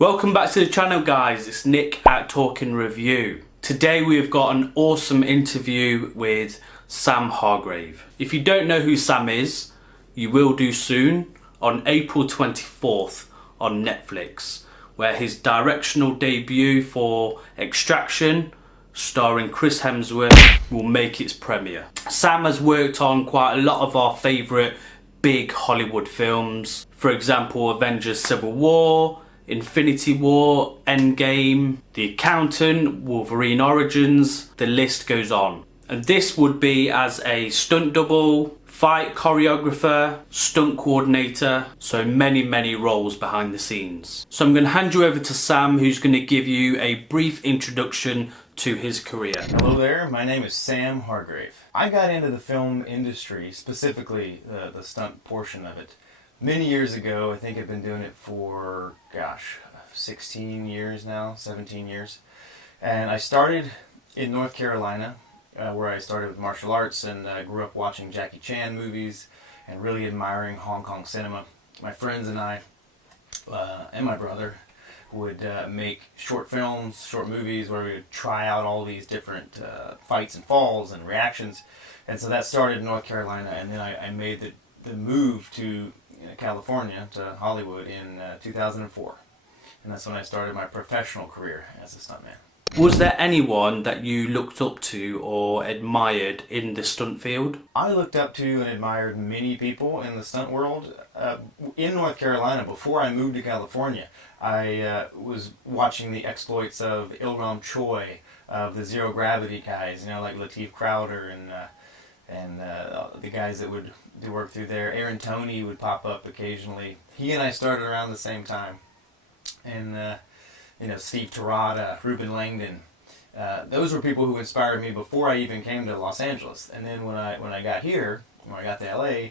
Welcome back to the channel, guys. It's Nick at Talking Review. Today we've got an awesome interview with Sam Hargrave. If you don't know who Sam is, you will do soon on April 24th on Netflix, where his directional debut for Extraction, starring Chris Hemsworth, will make its premiere. Sam has worked on quite a lot of our favourite big Hollywood films. For example, Avengers Civil War, Infinity War, Endgame, The Accountant, Wolverine Origins, the list goes on. And this would be as a stunt double, fight choreographer, stunt coordinator, so many roles behind the scenes. So I'm going to hand you over to Sam, who's going to give you a brief introduction to his career. Hello there, my name is Sam Hargrave. I got into the film industry, specifically the stunt portion of it, many years ago. I think I've been doing it for, 16 years now, 17 years. And I started in North Carolina, where I started with martial arts, and I grew up watching Jackie Chan movies and really admiring Hong Kong cinema. My friends and I, and my brother, would make short films, short movies, where we would try out all these different fights and falls and reactions. And so that started in North Carolina, and then I made the move to California, to Hollywood, in 2004. And that's when I started my professional career as a stuntman. Was there anyone that you looked up to or admired in the stunt field? I looked up to and admired many people in the stunt world. In North Carolina, before I moved to California, I was watching the exploits of Ilram Choi, of the Zero Gravity guys, like Lateef Crowder and the guys that would do work through there. Aaron Toney would pop up occasionally. He and I started around the same time. And Steve Terada, Ruben Langdon. Those were people who inspired me before I even came to Los Angeles. And then when I got here, when I got to LA,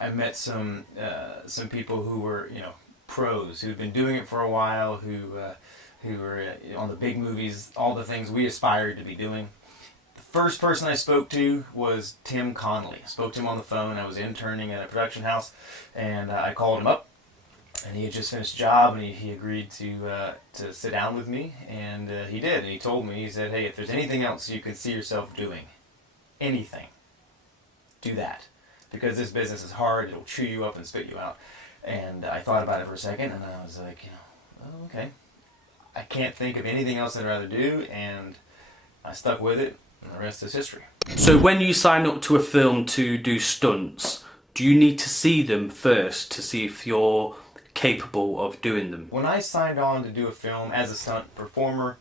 I met some people who were pros, who'd been doing it for a while, who were on the big movies, all the things we aspired to be doing. The first person I spoke to was Tim Connolly. I spoke to him on the phone. I was interning at a production house, and I called him up. And he had just finished a job, and he agreed to sit down with me, and he did. And he told me, he said, "Hey, if there's anything else you can see yourself doing, anything, do that. Because this business is hard, it'll chew you up and spit you out." And I thought about it for a second, and I was like, oh, okay. I can't think of anything else I'd rather do, and I stuck with it, and the rest is history. So when you sign up to a film to do stunts, do you need to see them first to see if you're capable of doing them? When I signed on to do a film as a stunt performer,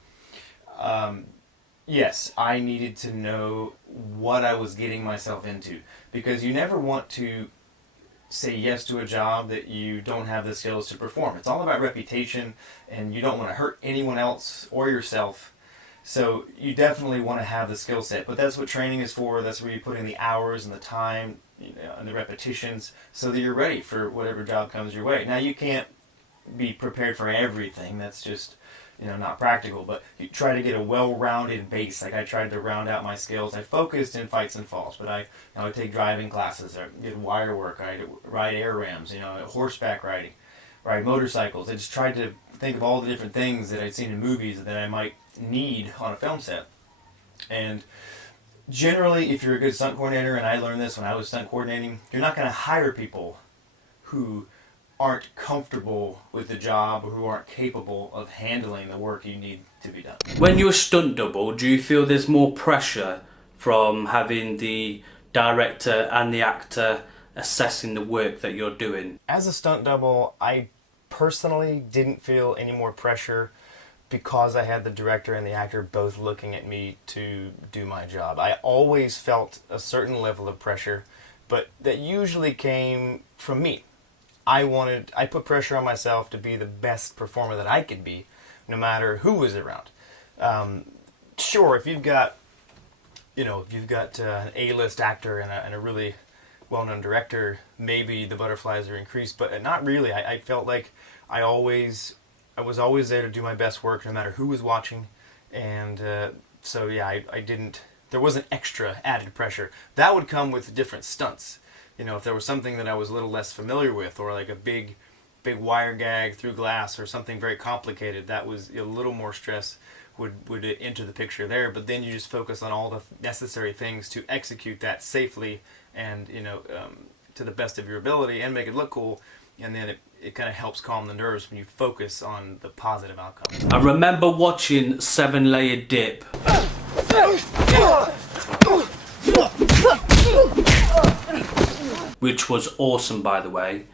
yes, I needed to know what I was getting myself into, because you never want to say yes to a job that you don't have the skills to perform. It's all about reputation, and you don't want to hurt anyone else or yourself. So you definitely want to have the skill set, but that's what training is for. That's where you put in the hours and the time, and the repetitions, so that you're ready for whatever job comes your way. Now, you can't be prepared for everything. That's just not practical, but you try to get a well-rounded base. Like, I tried to round out my skills. I focused in fights and falls, but I would take driving classes, I did wire work, I ride air rams, horseback riding, ride motorcycles. I just tried to think of all the different things that I'd seen in movies that I might need on a film set. And generally, if you're a good stunt coordinator, and I learned this when I was stunt coordinating, you're not going to hire people who aren't comfortable with the job or who aren't capable of handling the work you need to be done. When you're a stunt double, do you feel there's more pressure from having the director and the actor assessing the work that you're doing? As a stunt double, I personally didn't feel any more pressure, because I had the director and the actor both looking at me to do my job. I always felt a certain level of pressure, but that usually came from me. I put pressure on myself to be the best performer that I could be, no matter who was around. Sure, if you've got an A-list actor and a really well-known director, maybe the butterflies are increased, but not really. I felt like I was always there to do my best work, no matter who was watching, and so yeah, there wasn't extra added pressure. That would come with different stunts. If there was something that I was a little less familiar with, or like a big big wire gag through glass or something very complicated, that was a little more stress would enter the picture there. But then you just focus on all the necessary things to execute that safely and to the best of your ability and make it look cool. And then it kind of helps calm the nerves when you focus on the positive outcome. I remember watching 7-Layer Dip. Which was awesome, by the way.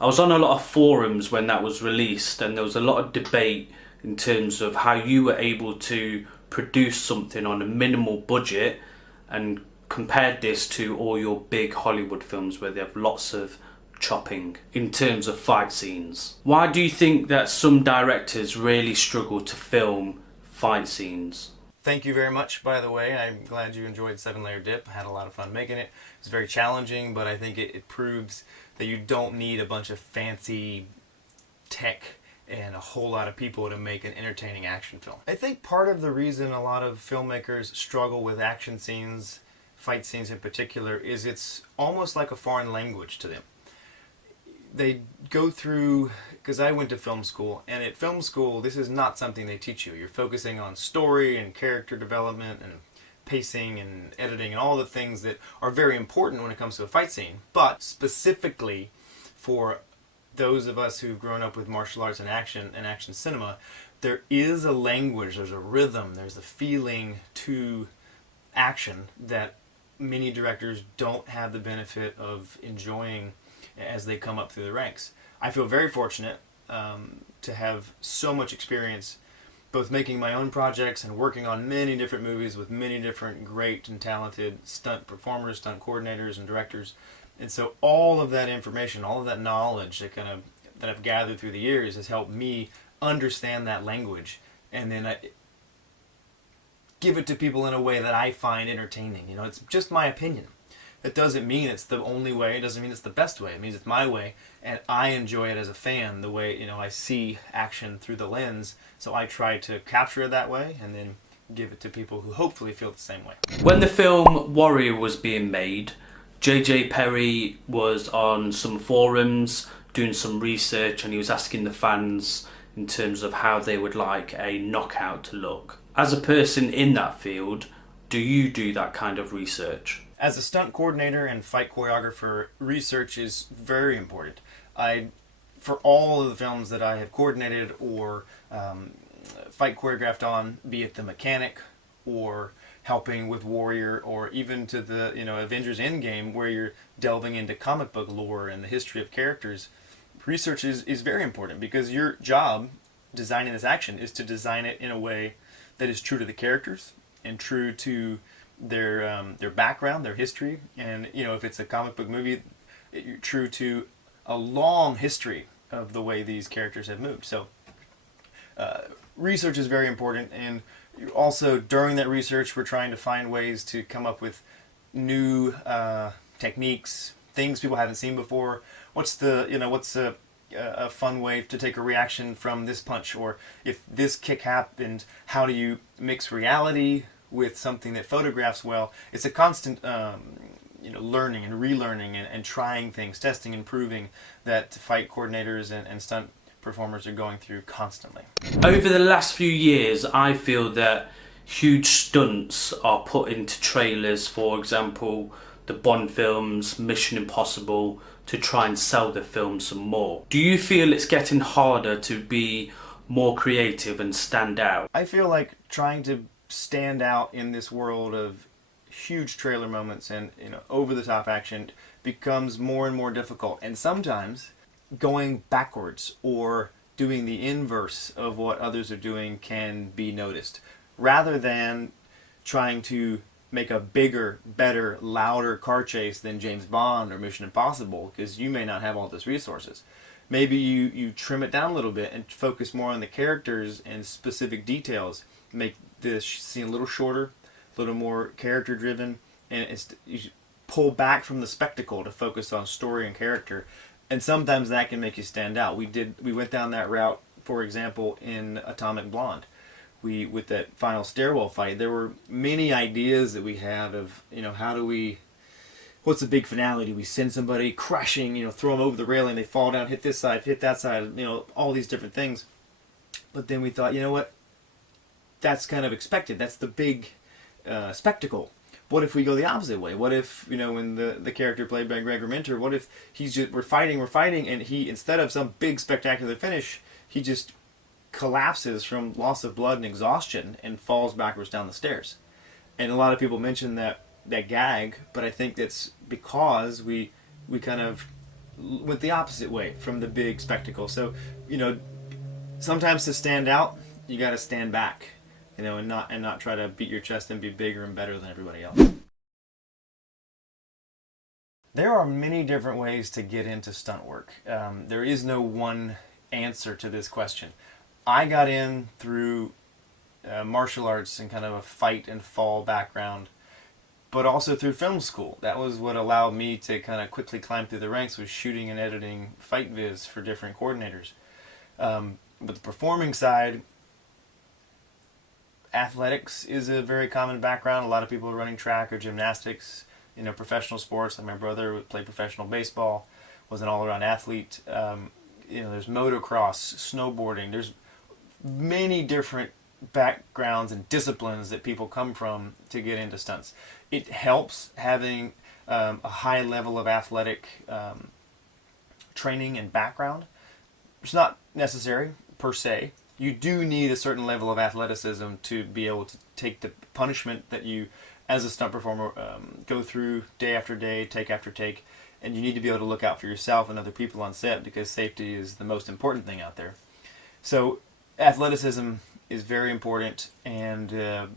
I was on a lot of forums when that was released, and there was a lot of debate in terms of how you were able to produce something on a minimal budget and compared this to all your big Hollywood films where they have lots of chopping in terms of fight scenes. Why do you think that some directors really struggle to film fight scenes? Thank you very much, by the way. I'm glad you enjoyed 7-Layer Dip. I had a lot of fun making it. It's very challenging, but I think it proves that you don't need a bunch of fancy tech and a whole lot of people to make an entertaining action film. I think part of the reason a lot of filmmakers struggle with action scenes, fight scenes in particular, is it's almost like a foreign language to them. They go through, because I went to film school, and at film school this is not something they teach you. You're focusing on story and character development and pacing and editing and all the things that are very important when it comes to a fight scene. But specifically for those of us who've grown up with martial arts and action cinema, there is a language, there's a rhythm, there's a feeling to action that many directors don't have the benefit of enjoying as they come up through the ranks. I feel very fortunate to have so much experience both making my own projects and working on many different movies with many different great and talented stunt performers, stunt coordinators, and directors. And so all of that information, all of that knowledge that I've gathered through the years has helped me understand that language, and then give it to people in a way that I find entertaining. It's just my opinion. It doesn't mean it's the only way. It doesn't mean it's the best way. It means it's my way, and I enjoy it as a fan, the way I see action through the lens. So I try to capture it that way, and then give it to people who hopefully feel the same way. When the film Warrior was being made, JJ Perry was on some forums doing some research, and he was asking the fans in terms of how they would like a knockout to look. As a person in that field, do you do that kind of research? As a stunt coordinator and fight choreographer, research is very important. For all of the films that I have coordinated or fight choreographed on, be it the mechanic or helping with Warrior, or even to the Avengers Endgame, where you're delving into comic book lore and the history of characters, research is very important, because your job designing this action is to design it in a way that is true to the characters and true to their background, their history, and if it's a comic book movie, you're true to a long history of the way these characters have moved. So research is very important, and also during that research we're trying to find ways to come up with new techniques, things people haven't seen before. What's a fun way to take a reaction from this punch, or if this kick happened, how do you mix reality with something that photographs well? It's a constant learning and relearning and trying things, testing and proving, that fight coordinators and stunt performers are going through constantly. Over the last few years, I feel that huge stunts are put into trailers, for example the Bond films, Mission Impossible, to try and sell the film some more. Do you feel it's getting harder to be more creative and stand out? I feel like trying to stand out in this world of huge trailer moments and over-the-top action becomes more and more difficult, and sometimes going backwards or doing the inverse of what others are doing can be noticed, rather than trying to make a bigger, better, louder car chase than James Bond or Mission Impossible, because you may not have all those resources. Maybe you trim it down a little bit and focus more on the characters and specific details, make this scene a little shorter, a little more character driven, and you pull back from the spectacle to focus on story and character. And sometimes that can make you stand out. We went down that route, for example, in Atomic Blonde. With that final stairwell fight, there were many ideas that we had of how do we what's the big finale? Do we send somebody crashing, throw them over the railing, they fall down, hit this side, hit that side, all these different things. But then we thought, you know what? That's kind of expected. That's the big spectacle. What if we go the opposite way? What if, when the character played by Gregor Minter, what if we're fighting, and he, instead of some big spectacular finish, he just collapses from loss of blood and exhaustion and falls backwards down the stairs. And a lot of people mention that gag, but I think that's because we kind of went the opposite way from the big spectacle. So, sometimes to stand out, you got to stand back, and not try to beat your chest and be bigger and better than everybody else. There are many different ways to get into stunt work. There is no one answer to this question. I got in through martial arts and kind of a fight and fall background, but also through film school. That was what allowed me to kind of quickly climb through the ranks, was shooting and editing fight viz for different coordinators. But the performing side, athletics is a very common background. A lot of people are running track or gymnastics, professional sports. Like my brother played professional baseball, was an all-around athlete. There's motocross, snowboarding. There's many different backgrounds and disciplines that people come from to get into stunts. It helps having a high level of athletic training and background. It's not necessary per se. You do need a certain level of athleticism to be able to take the punishment that you, as a stunt performer, go through day after day, take after take, and you need to be able to look out for yourself and other people on set, because safety is the most important thing out there. So athleticism is very important, and a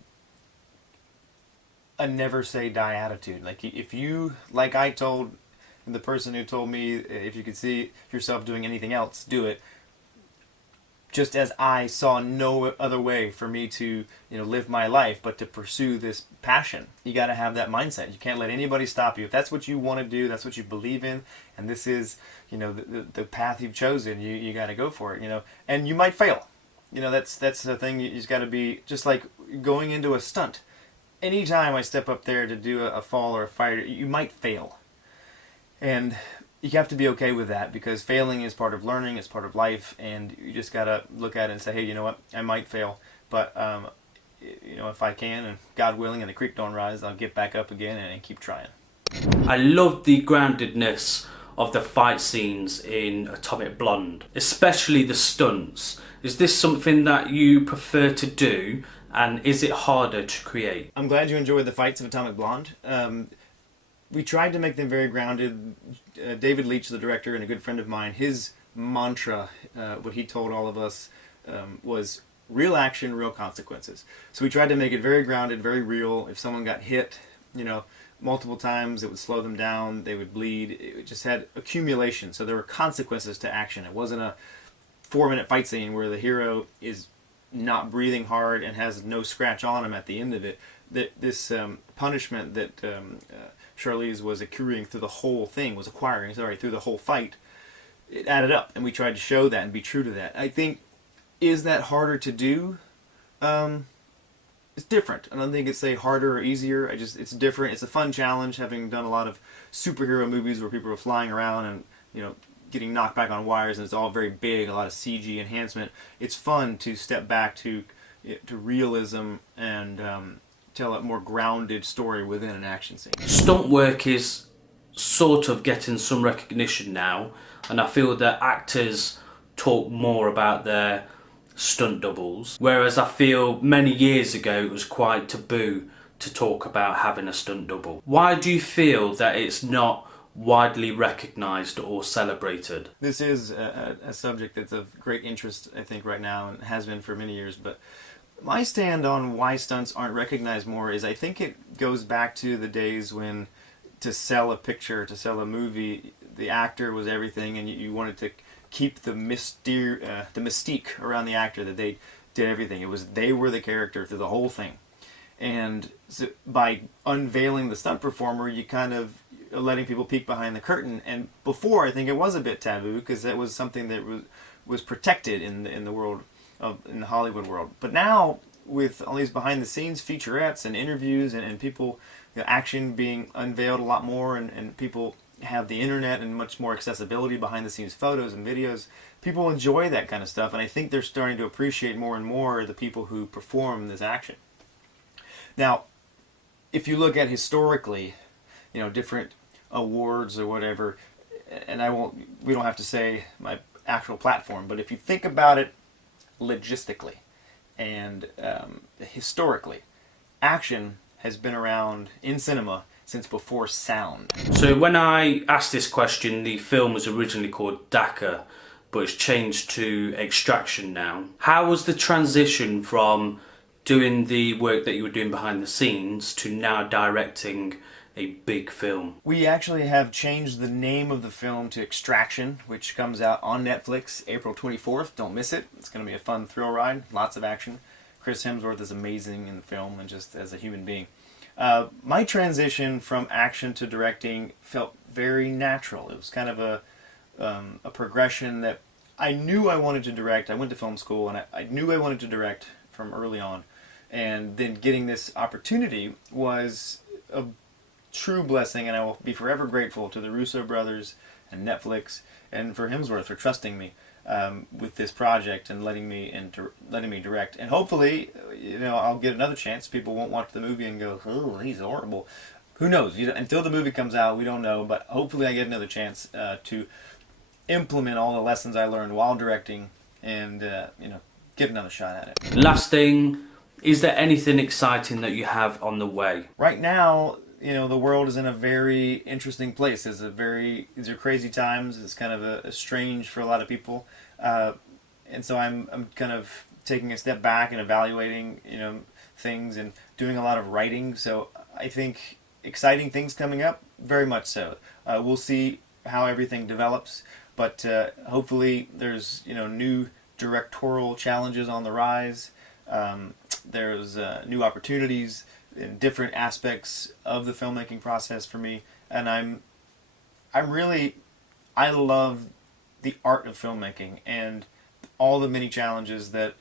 never say die attitude. Like, if you, like I told the person who told me, if you could see yourself doing anything else, do it. Just as I saw no other way for me to, live my life but to pursue this passion. You got to have that mindset. You can't let anybody stop you. If that's what you want to do, that's what you believe in, and this is, the path you've chosen, you got to go for it, And you might fail. That's the thing. You just got to be, just like going into a stunt. Anytime I step up there to do a fall or a fight, you might fail. And you have to be okay with that, because failing is part of learning, it's part of life, and you just got to look at it and say, hey, you know what, I might fail, but if I can, and God willing, and the creek don't rise, I'll get back up again and keep trying. I love the groundedness of the fight scenes in Atomic Blonde, especially the stunts. Is this something that you prefer to do, and is it harder to create? I'm glad you enjoyed the fights of Atomic Blonde. We tried to make them very grounded. David Leitch, the director and a good friend of mine, his mantra, what he told all of us, was real action, real consequences. So we tried to make it very grounded, very real. If someone got hit, multiple times, it would slow them down, they would bleed. It just had accumulation. So there were consequences to action. It wasn't a 4-minute fight scene where the hero is not breathing hard and has no scratch on him at the end of it. This punishment that Charlize was accruing through the whole thing, through the whole fight, it added up, and we tried to show that and be true to that. I think, is that harder to do? It's different. I don't think it's harder or easier. It's different. It's a fun challenge, having done a lot of superhero movies where people are flying around and getting knocked back on wires, and it's all very big, a lot of CG enhancement. It's fun to step back to realism and tell a more grounded story within an action scene. Stunt work is sort of getting some recognition now, and I feel that actors talk more about their stunt doubles, whereas I feel many years ago it was quite taboo to talk about having a stunt double. Why do you feel that it's not widely recognised or celebrated? This is a subject that's of great interest, I think, right now, and has been for many years, but my stand on why stunts aren't recognized more is, I think it goes back to the days when, to sell a picture, to sell a movie, the actor was everything, and you wanted to keep the mystique around the actor, that they did everything. They were the character through the whole thing. And so by unveiling the stunt performer, you kind of are letting people peek behind the curtain. And before, I think it was a bit taboo, because that was something that was protected in the world, in the Hollywood world. But now, with all these behind the scenes featurettes and interviews and people action being unveiled a lot more, and people have the internet and much more accessibility behind the scenes photos and videos. People enjoy that kind of stuff, and I think they're starting to appreciate more and more the people who perform this action. Now, if you look at historically, different awards or whatever, and we don't have to say my actual platform, but if you think about it logistically and historically, action has been around in cinema since before sound. So when I asked this question, the film was originally called Dakar, but it's changed to Extraction now. How was the transition from doing the work that you were doing behind the scenes to now directing a big film? We actually have changed the name of the film to Extraction, which comes out on Netflix April 24th. Don't miss it. It's going to be a fun thrill ride. Lots of action. Chris Hemsworth is amazing in the film and just as a human being. My transition from action to directing felt very natural. It was kind of a progression that I knew I wanted to direct. I went to film school and I knew I wanted to direct from early on. And then getting this opportunity was a true blessing, and I will be forever grateful to the Russo brothers and Netflix and for Hemsworth for trusting me with this project and letting me direct. And hopefully, I'll get another chance. People won't watch the movie and go, "Oh, he's horrible." Who knows? Until the movie comes out, we don't know. But hopefully, I get another chance to implement all the lessons I learned while directing, and get another shot at it. Last thing, is there anything exciting that you have on the way? Right now, the world is in a very interesting place. These are crazy times. It's kind of strange for a lot of people, and so I'm kind of taking a step back and evaluating, things and doing a lot of writing. So I think exciting things coming up, very much so. We'll see how everything develops, but hopefully there's new directorial challenges on the rise. There's new opportunities in different aspects of the filmmaking process for me, and I love the art of filmmaking and all the many challenges that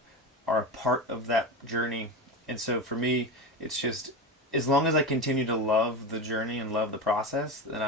are a part of that journey. And so for me, it's just, as long as I continue to love the journey and love the process, then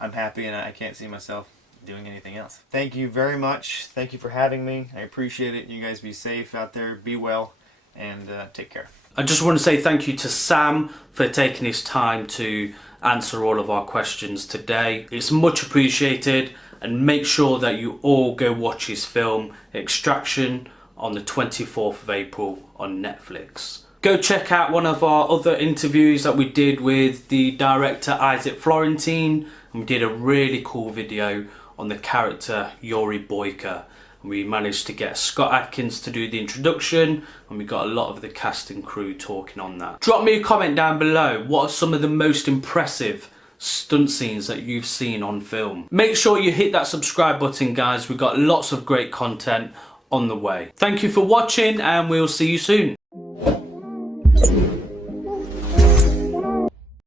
I'm happy, and I can't see myself doing anything else. Thank you very much. Thank you for having me. I appreciate it. You guys be safe out there, be well, and take care. I just want to say thank you to Sam for taking his time to answer all of our questions today. It's much appreciated, and make sure that you all go watch his film Extraction on the 24th of April on Netflix. Go check out one of our other interviews that we did with the director Isaac Florentine, and we did a really cool video on the character Yuri Boyka. We managed to get Scott Adkins to do the introduction, and we got a lot of the cast and crew talking on that. Drop me a comment down below. What are some of the most impressive stunt scenes that you've seen on film? Make sure you hit that subscribe button, guys. We've got lots of great content on the way. Thank you for watching, and we'll see you soon.